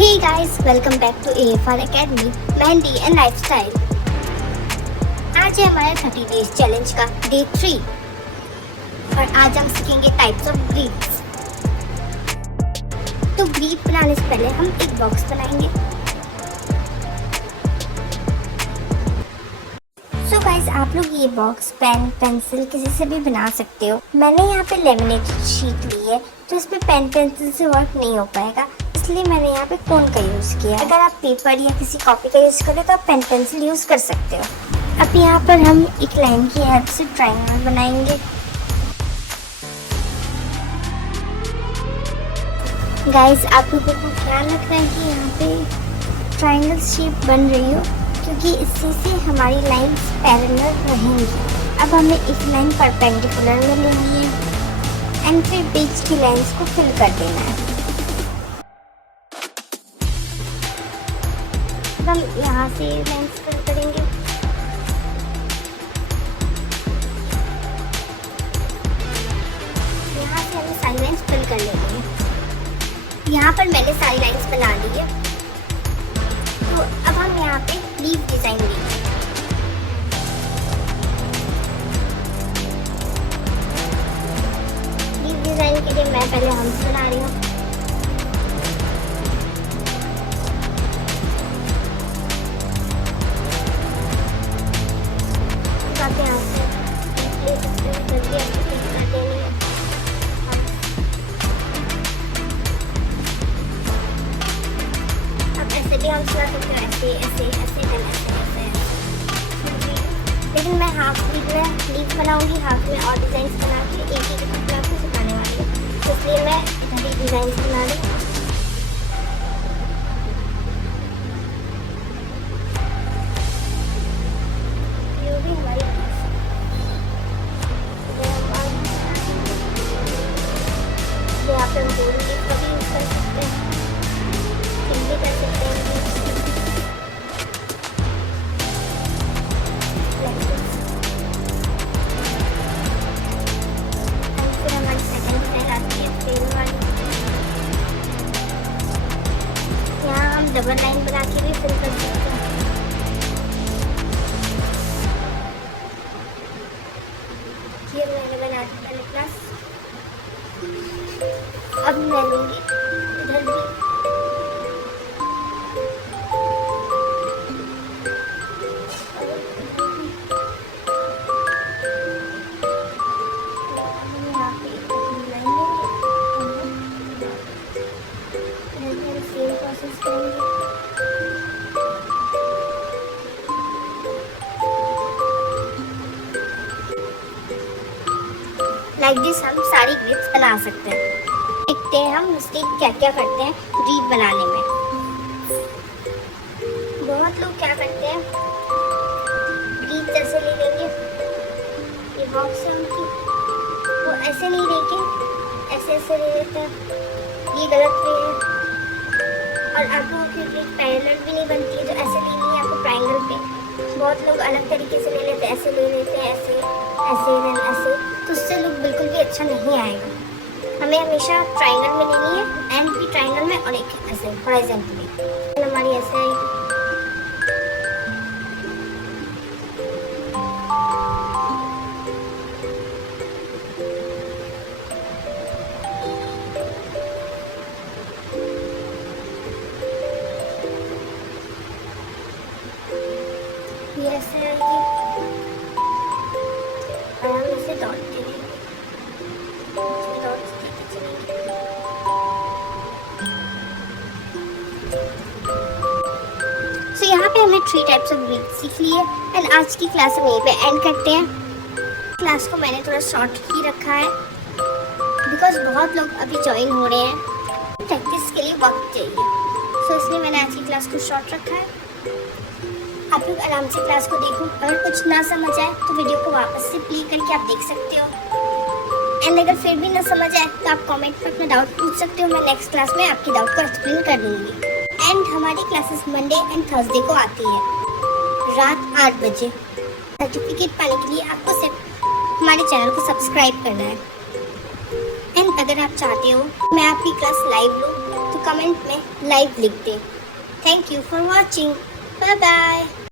Hey guys, welcome back to AFR Academy, Mehndi and Lifestyle। आज है हमारे 30 days challenge का डे 3 और आज हम सीखेंगे टाइप्स ऑफ ब्रीड्स। तो ब्रीड बनाने से पहले हम एक बॉक्स बनाएंगे। सो गाइस, आप लोग ये बॉक्स पेन पेंसिल किसी से भी बना सकते हो। मैंने यहाँ पे लेमिनेटेड शीट ली है, तो इसमें पेन पेंसिल से वर्क नहीं हो पाएगा, इसलिए मैंने यहाँ पे कोन का यूज़ किया। अगर आप पेपर या किसी कॉपी का यूज़ करें तो आप पेन पेंसिल यूज़ कर सकते हो। अब यहाँ पर हम एक लाइन की हेल्प से ट्रायंगल बनाएंगे। गाइस, आप लोगों को ख्याल रखना है कि यहाँ पे ट्रायंगल शेप बन रही हो, क्योंकि इससे से हमारी लाइंस पैरेलल रहेंगी। अब हमें एक लाइन परपेंडिकुलर में लेनी है एंड फिर बीच की लाइंस को फिल कर देना है। हम यहाँ से लाइंस फिल करेंगे। यहाँ से हमें सारी लाइंस फिल कर लेनी है। यहाँ पर मैंने सारी लाइंस बना ली है। तो अब हम यहाँ पे लीफ डिजाइन लेंगे। लीफ डिजाइन के लिए मैं पहले हम्स बना रही हूँ। हम चला सकते हैं ऐसे ऐसे ऐसे ऐसे ऐसे, लेकिन मैं हाफ लीफ में लीफ बनाऊंगी, हाफ में और डिजाइन बना के एक एक मैं आपको सिखाने वाली हूँ, तो इसलिए मैं इधर ही डिजाइन बना रही हूँ। ये भी हमारी यहाँ पे हम गोल लीफ का भी यूज कर सकते हैं, भी कर सकते हैं। फिर हमारी सेकंड डिजाइन आती है पेन वाली। यहाँ हम डबल लाइन बना के भी फिल कर सकते हैं। ये मैंने बना दी पहले क्लास। अब मैं लूँगी इधर भी लाइक दिस हम सारी ग्रिप्स बना सकते हैं। देखते हैं हम मिस्टेक क्या क्या करते हैं ग्रिप बनाने में। बहुत लोग क्या करते हैं, ग्रिप जैसे ले लेंगे, ये बॉक्स है उनकी, वो ऐसे नहीं लेके ऐसे ऐसे ले लेते हैं। ये गलत वे है। और आपको क्योंकि पैरेलल भी नहीं बनती है, तो ऐसे लेनी है आपको ट्रायंगल पे। बहुत लोग अलग तरीके से ले लेते हैं, ऐसे ले लेते हैं, ऐसे ऐसे ऐसे, तो उससे लुक बिल्कुल भी अच्छा नहीं आएगा। हमें हमेशा ट्रायंगल में लेनी है, एंड भी ट्रायंगल में और एक ऐसे हॉरिजॉन्टली। हमारी ऐसे आएगी। ये ऐसे आएगी और हम इसे डॉट देंगे। सो यहाँ पे हमने 3 टाइप्स ऑफ ब्रीड सीख लिए एंड आज की क्लास हम यहीं पे एंड करते हैं। क्लास को मैंने थोड़ा शॉर्ट ही रखा है, बिकॉज बहुत लोग अभी ज्वाइन हो रहे हैं, प्रैक्टिस के लिए वक्त चाहिए। सो इसलिए मैंने आज की क्लास को शॉर्ट रखा है। आप लोग आराम से क्लास को देखो। अगर कुछ ना समझ आए तो वीडियो को वापस से प्ले करके आप देख सकते हो, एंड अगर फिर भी ना समझ आए तो आप कमेंट पर अपना डाउट पूछ सकते हो। मैं नेक्स्ट क्लास में आपकी डाउट को एक्सप्लेन कर दूँगी। एंड हमारी क्लासेस मंडे एंड थर्सडे को आती है रात 8 बजे। सर्टिफिकेट पाने के लिए आपको सिर्फ हमारे चैनल को सब्सक्राइब करना है। एंड अगर आप चाहते हो मैं आपकी क्लास लाइव लूँ तो तो कमेंट में लाइव लिख दें। Thank you for watching. Bye bye.